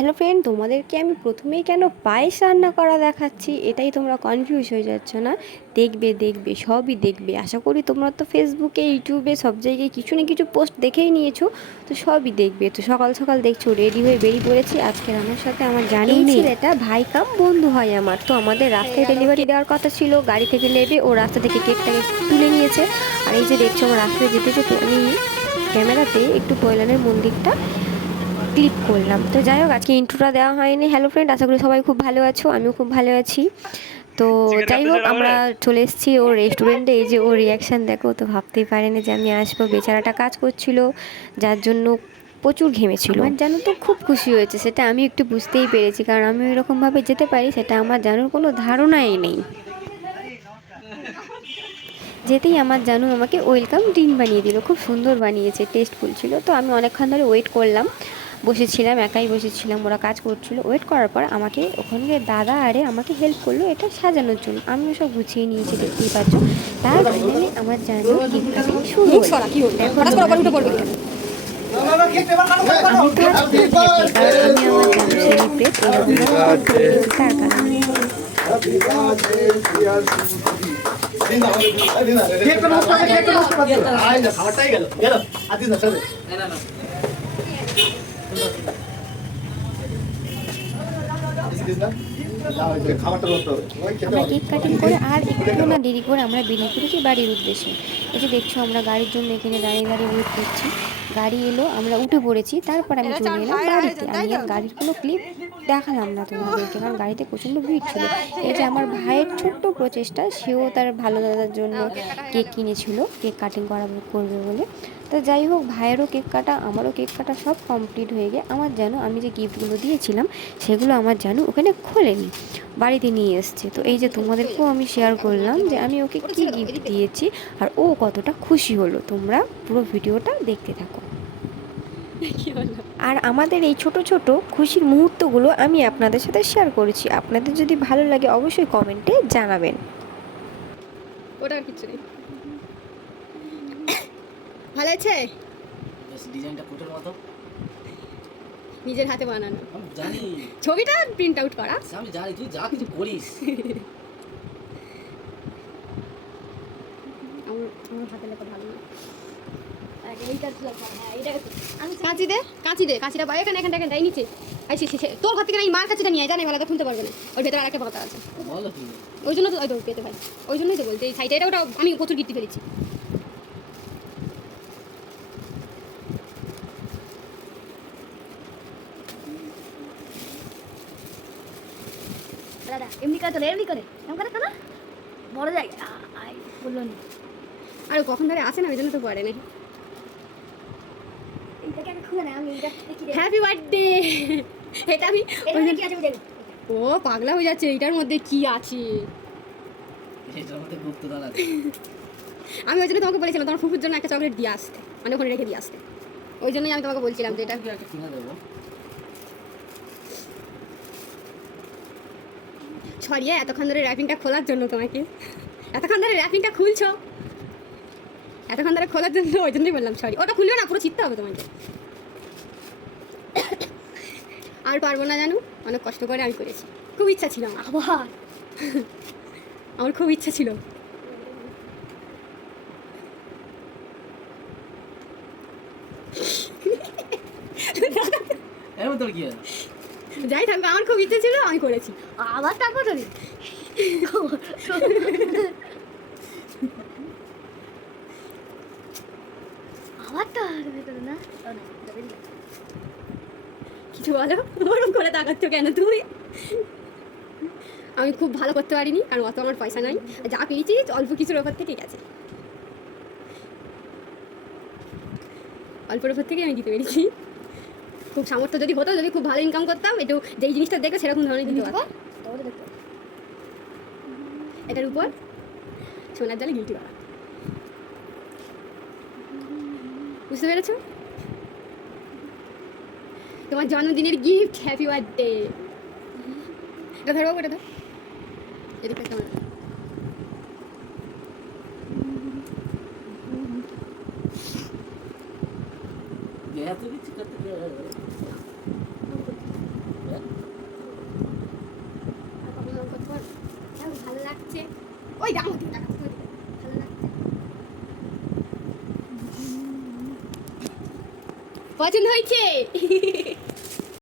Hello friend, তোমাদেরকে আমি প্রথমেই কেন পায়েস রান্না করা দেখাচ্ছি এটাই তোমরা কনফিউজ হয়ে যাচ্ছ না? দেখবে সবই দেখবে। আশা করি তোমরা তো ফেসবুকে, ইউটিউবে সব জায়গায় কিছু না কিছু পোস্ট দেখেই নিয়েছো, তো সবই দেখবে। তো সকাল সকাল দেখছো রেডি হয়ে বেরিয়ে পড়েছি। আজকের আমার সাথে আমার জানো এই ছেলেটা ভাই কাম বন্ধু হয় আমার। তো আমাদের রাস্তায় ডেলিভারি দেওয়ার কথা ছিল, গাড়ি থেকে নেবে ও রাস্তা থেকে কেকটাকে তুলে নিয়েছে। আর এই যে দেখছো আমার রাস্তায় যেতে যেতে আমি ক্যামেরাতে একটু কৈলানের মন্দিরটা ক্লিপ করলাম। তো যাই হোক, আজকে ইন্ট্রোটা দেওয়া হয়নি। হ্যালো ফ্রেন্ড, আশা করি সবাই খুব ভালো আছো, আমিও খুব ভালো আছি। তো যাই হোক, আমরা চলে এসেছি ওর রেস্টুরেন্টে। এই যে ওর রিয়াকশান দেখো, তো ভাবতেই পারেনি যে আমি আসবো। বেচারাটা কাজ করছিল, যার জন্য প্রচুর ঘেমেছিল। আমার জানো তো খুব খুশি হয়েছে, সেটা আমি একটু বুঝতেই পেরেছি, কারণ আমি ওইরকমভাবে যেতে পারি সেটা আমার জানোর কোনো ধারণাই নেই। যেতেই আমার জানু আমাকে ওয়েলকাম ড্রিঙ্ক বানিয়ে দিল, খুব সুন্দর বানিয়েছে, টেস্টফুল ছিল। তো আমি অনেকক্ষণ ধরে ওয়েট করলাম, বসেছিলাম, একাই বসেছিলাম, ওরা কাজ করছিল। ওয়েট করার পর আমাকে ওখানে দাদা আরে আমাকে হেল্প করলো এটা সাজানোর জন্য। আমিও সব গুছিয়ে নিয়েছি, দেখতেই পাচ্ছ। তার ফাইনালি আমার জানু কেক কাটিং শুরু হলো। দেখো আমি তো আজকে হ্যাপি, কারণ আমি আমার জানু সেলিব্রেট এরকম করেছি তার কারণে। আমরা কেক কাটিং করে আর একটু না দেরি করে আমরা বেরিয়ে পড়েছি বাড়ির উদ্দেশ্যে। এই যে দেখছো আমরা গাড়ির জন্য এখানে দাঁড়িয়ে দাঁড়িয়ে ওয়েট করছি। গাড়ি এলো, আমরা উঠে পড়েছি, তারপর আমি চলে এলাম বাড়িতে। আমি আর গাড়ির কোনো ক্লিপ দেখালাম না তোমাদেরকে, কারণ গাড়িতে প্রচণ্ড ভিড় ছিল। এই যে আমার ভাইয়ের ছোট্ট প্রচেষ্টা, সেও তার ভালো দাদার জন্য কেক কিনেছিল, কেক কাটিং করবে বলে। তো যাই হোক, ভাইয়েরও কেক কাটা, আমারও কেক কাটা সব কমপ্লিট হয়ে গিয়ে আমার যেন আমি যে গিফটগুলো দিয়েছিলাম সেগুলো আমার যেন ওখানে খোলেনি, বাড়িতে নিয়ে এসছে। তো এই যে তোমাদেরকেও আমি শেয়ার করলাম যে আমি ওকে কী গিফট দিয়েছি আর ও কতটা খুশি হলো। তোমরা পুরো ভিডিওটা দেখতে থাকো। আর আমাদের এই ছোট ছোট খুশির মুহূর্তগুলো আমি আপনাদের সাথে শেয়ার করেছি। আপনাদের যদি ভালো লাগে অবশ্যই কমেন্টে জানাবেন। ওটা আর কিছু নেই। ভালো আছে? ডিজাইনটা কোটের মতো, নিজের হাতে বানানো। আমি জানি, ছবিটা প্রিন্ট আউট করা। আমি জানি তুই যা কিছু করিস। আমার হাতে লেখা ভালো না। কাঁচি দে, কাঁচিটা পাই এখানে, এখানটা এই নিচে। আইসি তোর ঘর থেকে এই মার কাছিটা নিয়ে জানে ভালো, খুলতে পারবে না। ওর ভেতরে আরেকটা পাতা আছে, বলো কি ওই জন্য তো ওই তো পেতে পারি, ওই জন্যই তো বলতে এই সাইডে এটা ওটা আমি প্রচুর গিফট ফেলেছি। দাদা এমনি করে এমনি করে এমন করে তো না বড় জায়গা আই বললো না। আর কখন ধরে আসে না, ওই জন্য তো পড়ে নেই। এইটাকে আমি খুলে না, আমি এইটা দেখি হ্যাপি বার্থডে। এটা আমি এটা কি আছে আমি দেখি। ও পাগলা হয়ে যাচ্ছে, এটার মধ্যে কি আছে। এটার মধ্যে গুপ্তধন আছে। আমি ওই জন্য তোমাকে বলেছিলাম তোমার ফুফুর জন্য একটা চকলেট দিয়ে আসতে, মানে ওখানে রেখে দিয়ে আসতে। ওই জন্যই আমি তোমাকে বলছিলাম যে এটা কিনে দেবো। ছড়িয়ে এতক্ষণ ধরে র্যাপিংটা খোলার জন্য তোমাকে, এতক্ষণ ধরে র্যাপিংটা খুলছো, এতক্ষণ ধরে খোলার জন্য, ওই জন্যই বললাম সরি। ওটা খুলবে না, পুরো চিত্তে হবে তোমাকে। আর পারবো না জানো, অনেক কষ্ট করে আমি করেছি, খুব ইচ্ছা ছিল আমার। আবার আমার খুব ইচ্ছা ছিল। এর মধ্যে কি আছে? যাই থাকবে, আমার খুব ইচ্ছে ছিল, আমি করেছি। আবার তারপর ধরি আবার তো ভেতরে না কিছু বলো, ওরকম করে তাকাচ্ছ কেন তুমি? আমি খুব ভালো করতে পারিনি, কারণ অত আমার পয়সা নাই, যা পেয়েছি অল্প কিছুর ওপর থেকে গেছে, অল্পের ওপর থেকে আমি দিতে পেরেছি। খুব সামর্থ্য যদি হতো, যদি খুব ভালো ইনকাম করতাম, একটু যেই জিনিসটা দেখো সেরকম ধরনের দিতে পারতাম। এটার উপর সোনার জালে গিলটি করা, বুঝতে পেরেছো? তোমার জন্মদিনের গিফট, হ্যাপি বার্থডে। এটা ধরো, এটা ধর, এদিকটা কেমন এত কিছু করতে ওই দাম হতে টাকা ভালো লাগছে পছন্দ হয়েছে